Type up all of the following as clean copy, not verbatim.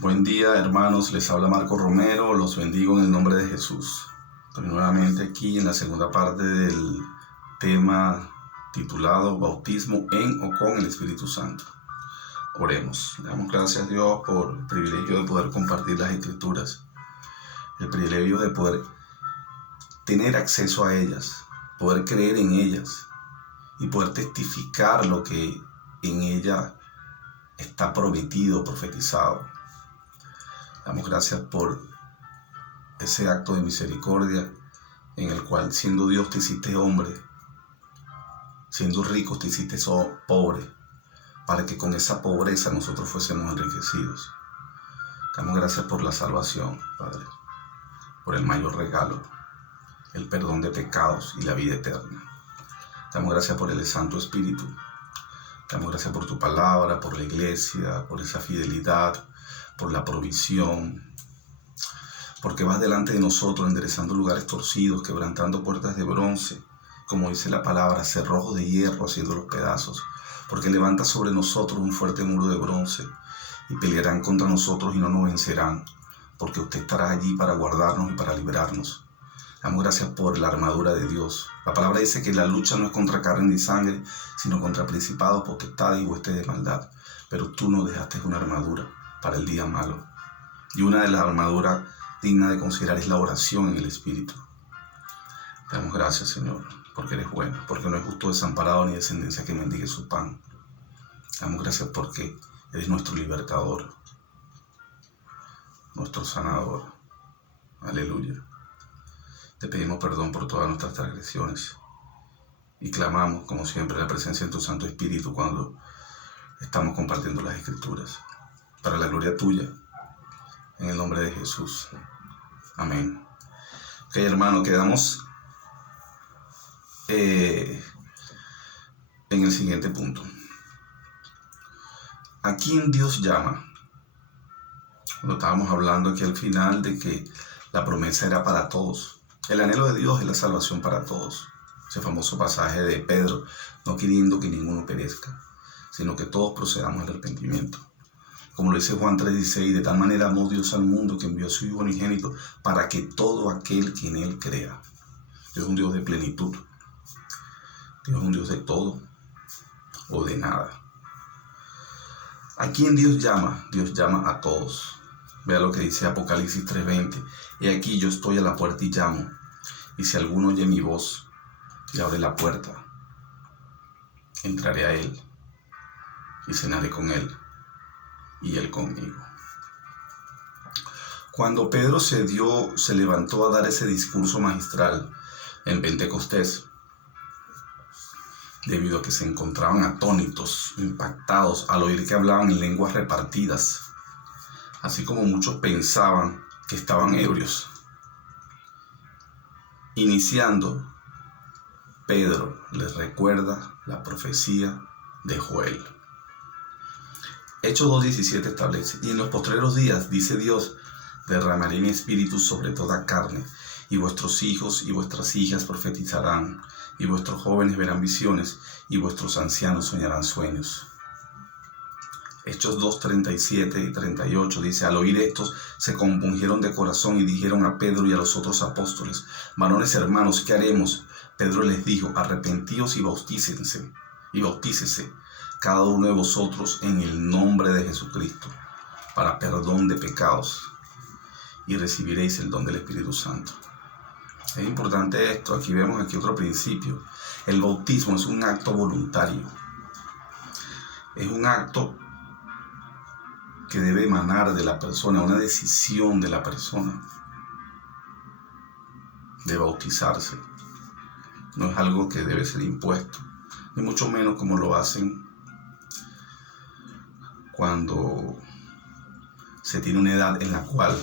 Buen día, hermanos, les habla Marco Romero, los bendigo en el nombre de Jesús. Estoy nuevamente aquí en la segunda parte del tema titulado Bautismo en o con el Espíritu Santo. Oremos. Le damos gracias a Dios por el privilegio de poder compartir las Escrituras, el privilegio de poder tener acceso a ellas, poder creer en ellas y poder testificar lo que en ella está prometido, profetizado. Damos gracias por ese acto de misericordia en el cual, siendo Dios, te hiciste hombre, siendo rico, te hiciste pobre, para que con esa pobreza nosotros fuésemos enriquecidos. Damos gracias por la salvación, Padre, por el mayor regalo, el perdón de pecados y la vida eterna. Damos gracias por el Santo Espíritu. Damos gracias por tu palabra, por la iglesia, por esa fidelidad, por la provisión, porque vas delante de nosotros enderezando lugares torcidos, quebrantando puertas de bronce, como dice la palabra, cerrojos de hierro haciendo los pedazos, porque levantas sobre nosotros un fuerte muro de bronce y pelearán contra nosotros y no nos vencerán, porque usted estará allí para guardarnos y para librarnos. Damos gracias por la armadura de Dios. La palabra dice que la lucha no es contra carne ni sangre, sino contra principados, potestades y huestes de maldad. Pero tú nos dejaste una armadura para el día malo. Y una de las armaduras dignas de considerar es la oración en el Espíritu. Te damos gracias, Señor, porque eres bueno, porque no es justo desamparado ni descendencia que mendigue su pan. Te damos gracias porque eres nuestro libertador, nuestro sanador. Aleluya. Te pedimos perdón por todas nuestras transgresiones y clamamos, como siempre, la presencia de tu Santo Espíritu cuando estamos compartiendo las Escrituras. Para la gloria tuya, en el nombre de Jesús. Amén. Ok, hermano, quedamos en el siguiente punto. ¿A quién Dios llama? Cuando estábamos hablando aquí al final de que la promesa era para todos. El anhelo de Dios es la salvación para todos. Ese famoso pasaje de Pedro, no queriendo que ninguno perezca, sino que todos procedamos al arrepentimiento. Como lo dice Juan 3:16, de tal manera amó Dios al mundo que envió a su Hijo unigénito para que todo aquel que en Él crea. Dios es un Dios de plenitud. Dios es un Dios de todo o de nada. ¿A quién Dios llama? Dios llama a todos. Vea lo que dice Apocalipsis 3:20. He aquí yo estoy a la puerta y llamo. Y si alguno oye mi voz y abre la puerta, entraré a él y cenaré con él y él conmigo. Cuando Pedro se levantó a dar ese discurso magistral en Pentecostés, debido a que se encontraban atónitos, impactados al oír que hablaban en lenguas repartidas, así como muchos pensaban que estaban ebrios. Iniciando, Pedro les recuerda la profecía de Joel. Hechos 2:17 establece: y en los postreros días, dice Dios, derramaré mi espíritu sobre toda carne, y vuestros hijos y vuestras hijas profetizarán, y vuestros jóvenes verán visiones, y vuestros ancianos soñarán sueños. Hechos 2:37 y 38 dice: al oír estos se compungieron de corazón y dijeron a Pedro y a los otros apóstoles: varones hermanos, ¿qué haremos? Pedro les dijo: arrepentíos y bautícese cada uno de vosotros en el nombre de Jesucristo para perdón de pecados y recibiréis el don del Espíritu Santo. Es importante esto. Aquí vemos otro principio. El bautismo es un acto voluntario. Es un acto que debe emanar de la persona, una decisión de la persona de bautizarse. No es algo que debe ser impuesto, ni mucho menos como lo hacen cuando se tiene una edad en la cual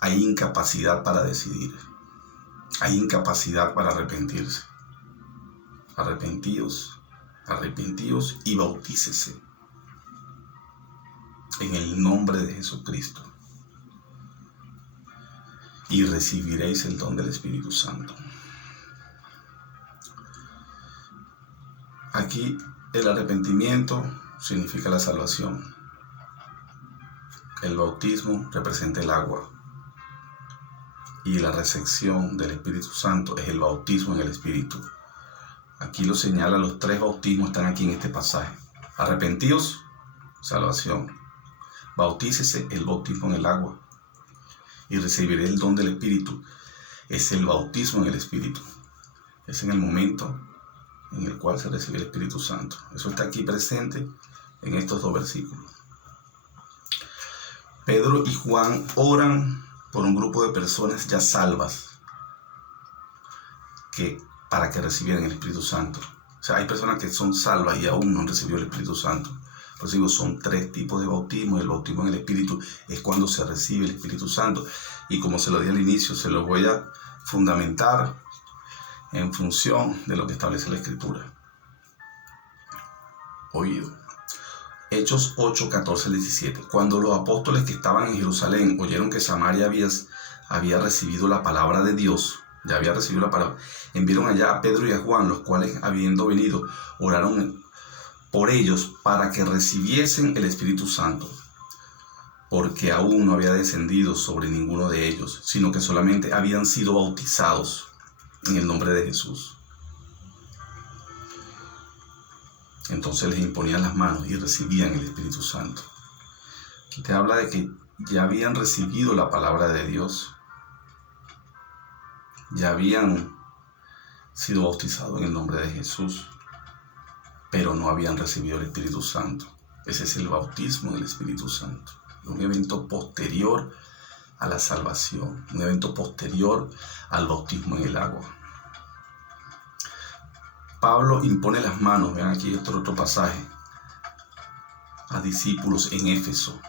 hay incapacidad para decidir, hay incapacidad para arrepentirse. Arrepentíos y bautícese en el nombre de Jesucristo y recibiréis el don del Espíritu Santo. Aquí el arrepentimiento significa la salvación. el bautismo representa el agua y la recepción del Espíritu Santo es el bautismo en el Espíritu. Aquí lo señala, los 3 bautismos están aquí en este pasaje. Arrepentidos, salvación. Bautícese, el bautismo en el agua. Y recibiré el don del Espíritu. Es el bautismo en el Espíritu. Es en el momento en el cual se recibe el Espíritu Santo. Eso está aquí presente en estos 2 versículos. Pedro y Juan oran por un grupo de personas ya salvas para que recibieran el Espíritu Santo. O sea, hay personas que son salvas y aún no han recibido el Espíritu Santo. Por eso digo, son 3 tipos de bautismo. El bautismo en el Espíritu es cuando se recibe el Espíritu Santo. Y como se lo dije al inicio, se lo voy a fundamentar en función de lo que establece la Escritura. Oído. Hechos 8, 14 al 17. Cuando los apóstoles que estaban en Jerusalén oyeron que Samaria había recibido la palabra de Dios, ya había recibido la palabra, enviaron allá a Pedro y a Juan, los cuales, habiendo venido, oraron por ellos para que recibiesen el Espíritu Santo, porque aún no había descendido sobre ninguno de ellos, sino que solamente habían sido bautizados en el nombre de Jesús. Entonces les imponían las manos y recibían el Espíritu Santo. Aquí te habla de que ya habían recibido la palabra de Dios, ya habían sido bautizados en el nombre de Jesús, pero no habían recibido el Espíritu Santo. Ese es el bautismo del Espíritu Santo, un evento posterior a la salvación, un evento posterior al bautismo en el agua. Pablo impone las manos, vean aquí otro pasaje, a discípulos en Éfeso,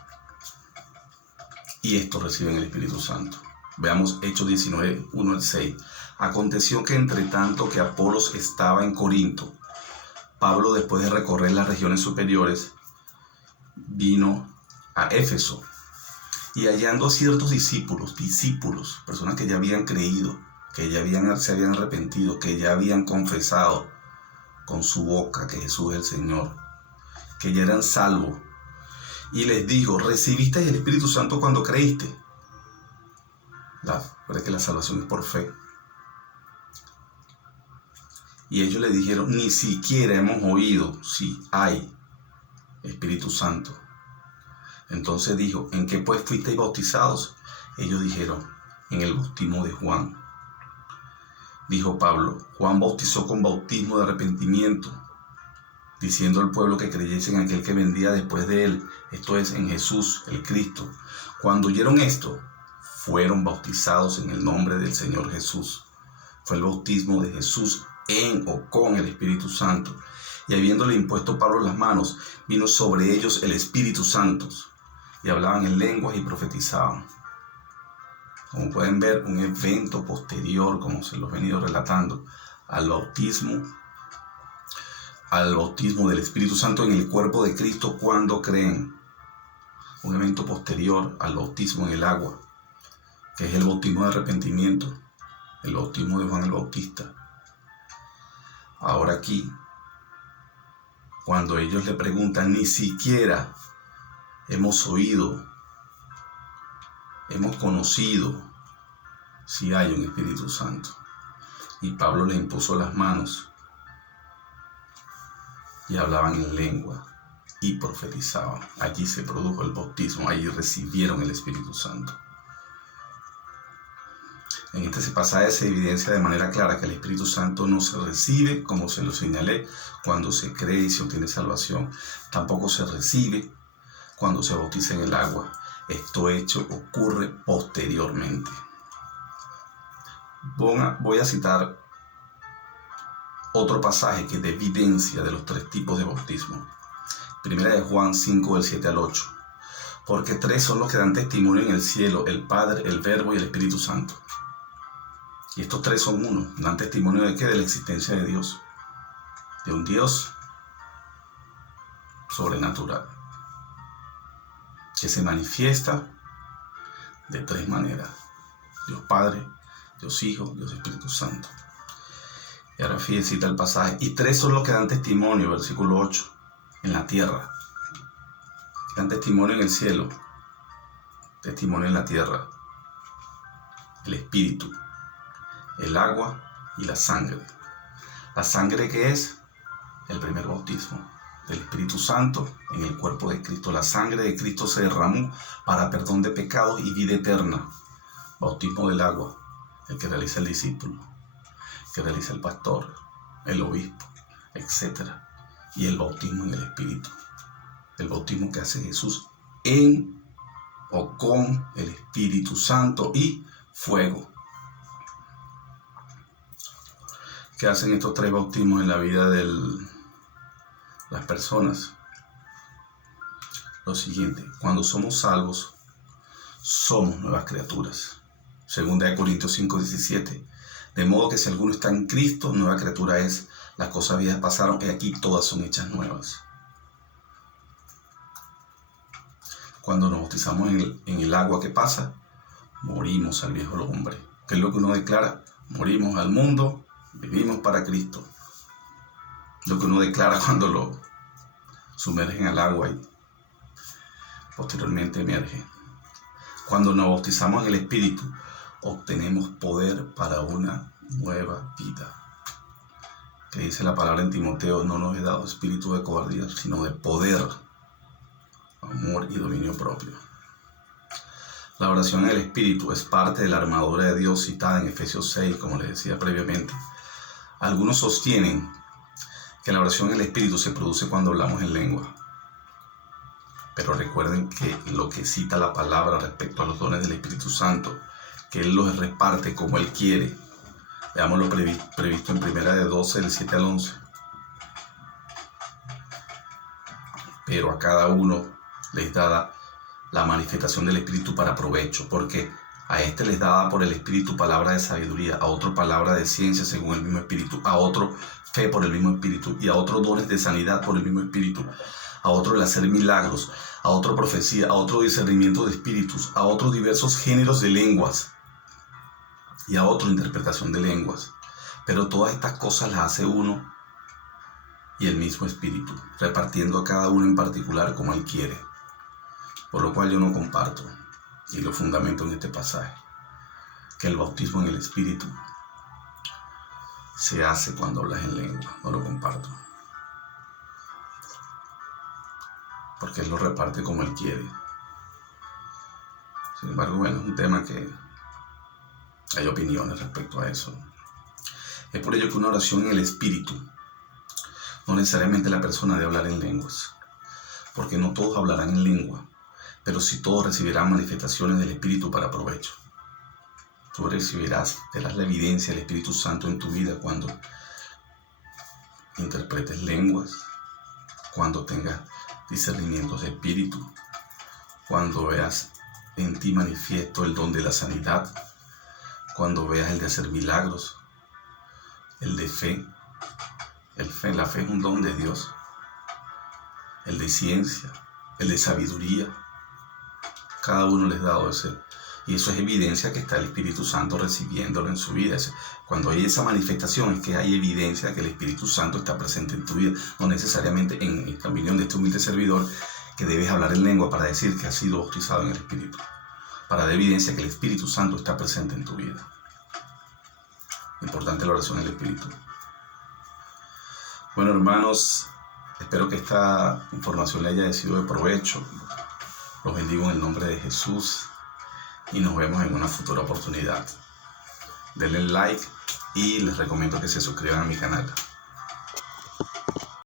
y estos reciben el Espíritu Santo. Veamos Hechos 19, 1 al 6. Aconteció que entre tanto que Apolos estaba en Corinto, Pablo, después de recorrer las regiones superiores, vino a Éfeso, y hallando a ciertos discípulos, personas que ya habían creído, que ya se habían arrepentido, que ya habían confesado con su boca que Jesús es el Señor, que ya eran salvos, y les dijo: ¿recibisteis el Espíritu Santo cuando creíste? Recuerda que la salvación es por fe. Y ellos le dijeron: ni siquiera hemos oído si hay Espíritu Santo. Entonces dijo: ¿en qué pues fuisteis bautizados? Ellos dijeron: en el bautismo de Juan. Dijo Pablo: Juan bautizó con bautismo de arrepentimiento, diciendo al pueblo que creyese en aquel que vendría después de él, esto es, en Jesús, el Cristo. Cuando oyeron esto, fueron bautizados en el nombre del Señor Jesús. Fue el bautismo de Jesús en o con el Espíritu Santo. Y habiéndole impuesto Pablo las manos, vino sobre ellos el Espíritu Santo, y hablaban en lenguas y profetizaban. Como pueden ver, un evento posterior, como se los he venido relatando, al bautismo del Espíritu Santo en el cuerpo de Cristo cuando creen. Un evento posterior al bautismo en el agua, que es el bautismo de arrepentimiento, el bautismo de Juan el Bautista. Ahora aquí, cuando ellos le preguntan: ni siquiera hemos oído, hemos conocido si hay un Espíritu Santo. Y Pablo les impuso las manos y hablaban en lengua y profetizaban. Allí se produjo el bautismo, allí recibieron el Espíritu Santo. En este pasaje se evidencia de manera clara que el Espíritu Santo no se recibe, como se lo señalé, cuando se cree y se obtiene salvación. Tampoco se recibe cuando se bautiza en el agua. Esto hecho ocurre posteriormente. Voy a citar otro pasaje que da evidencia de los 3 tipos de bautismo. Primera de Juan 5, del 7 al 8. Porque 3 son los que dan testimonio en el cielo: el Padre, el Verbo y el Espíritu Santo. Y estos 3 son uno. Dan testimonio de qué? De la existencia de Dios. De un Dios sobrenatural, que se manifiesta de 3 maneras: Dios Padre, Dios Hijo, Dios Espíritu Santo. Y ahora fíjense, cita el pasaje: y 3 son los que dan testimonio, versículo 8, en la tierra. Dan testimonio en el cielo: testimonio en la tierra: el espíritu, el agua y la sangre. La sangre, que es el primer bautismo del Espíritu Santo en el cuerpo de Cristo. La sangre de Cristo se derramó para perdón de pecados y vida eterna. Bautismo del agua, el que realiza el discípulo, el que realiza el pastor, el obispo, etc. Y el bautismo en el Espíritu, el bautismo que hace Jesús en o con el Espíritu Santo y fuego. ¿Qué hacen estos tres bautismos en la vida de las personas? Lo siguiente: cuando somos salvos, somos nuevas criaturas. 2 Corintios 5:17. De modo que si alguno está en Cristo, nueva criatura es. Las cosas viejas pasaron y aquí todas son hechas nuevas. Cuando nos bautizamos en el agua, ¿qué pasa? Morimos al viejo hombre. ¿Qué es lo que uno declara? Morimos al mundo, vivimos para Cristo. Lo que uno declara cuando lo sumergen al agua y posteriormente emerge. Cuando nos bautizamos en el Espíritu, obtenemos poder para una nueva vida. Que dice la palabra en Timoteo: no nos he dado espíritu de cobardía, sino de poder, amor y dominio propio. La oración en el Espíritu es parte de la armadura de Dios citada en Efesios 6, como les decía previamente. Algunos sostienen que la oración en el Espíritu se produce cuando hablamos en lengua. Pero recuerden que lo que cita la palabra respecto a los dones del Espíritu Santo, que Él los reparte como Él quiere. Veamos lo previsto en 1 del 7 al 11. Pero a cada uno les da la manifestación del Espíritu para provecho, porque a este les daba por el Espíritu palabra de sabiduría, a otro palabra de ciencia según el mismo Espíritu, a otro fe por el mismo Espíritu, y a otro dones de sanidad por el mismo Espíritu, a otro el hacer milagros, a otro profecía, a otro discernimiento de espíritus, a otros diversos géneros de lenguas, y a otro interpretación de lenguas. Pero todas estas cosas las hace uno y el mismo Espíritu, repartiendo a cada uno en particular como Él quiere. Por lo cual yo no comparto, y lo fundamento en este pasaje, que el bautismo en el Espíritu se hace cuando hablas en lengua. No lo comparto, porque Él lo reparte como Él quiere. Sin embargo, bueno, es un tema que hay opiniones respecto a eso. Es por ello que una oración en el Espíritu, no necesariamente la persona debe hablar en lenguas, porque no todos hablarán en lengua, pero sí todos recibirán manifestaciones del Espíritu para provecho. Tú verás la evidencia del Espíritu Santo en tu vida cuando interpretes lenguas, cuando tengas discernimientos de espíritu, cuando veas en ti manifiesto el don de la sanidad, cuando veas el de hacer milagros, el de fe. La fe es un don de Dios. El de ciencia, el de sabiduría. Cada uno les ha dado ese. Y eso es evidencia que está el Espíritu Santo recibiéndolo en su vida. Cuando hay esa manifestación es que hay evidencia de que el Espíritu Santo está presente en tu vida. No necesariamente en la opinión de este humilde servidor que debes hablar en lengua para decir que has sido bautizado en el Espíritu. Para dar evidencia que el Espíritu Santo está presente en tu vida. Importante la oración en el Espíritu. Bueno, hermanos, espero que esta información le haya sido de provecho. Los bendigo en el nombre de Jesús y nos vemos en una futura oportunidad. Denle like y les recomiendo que se suscriban a mi canal.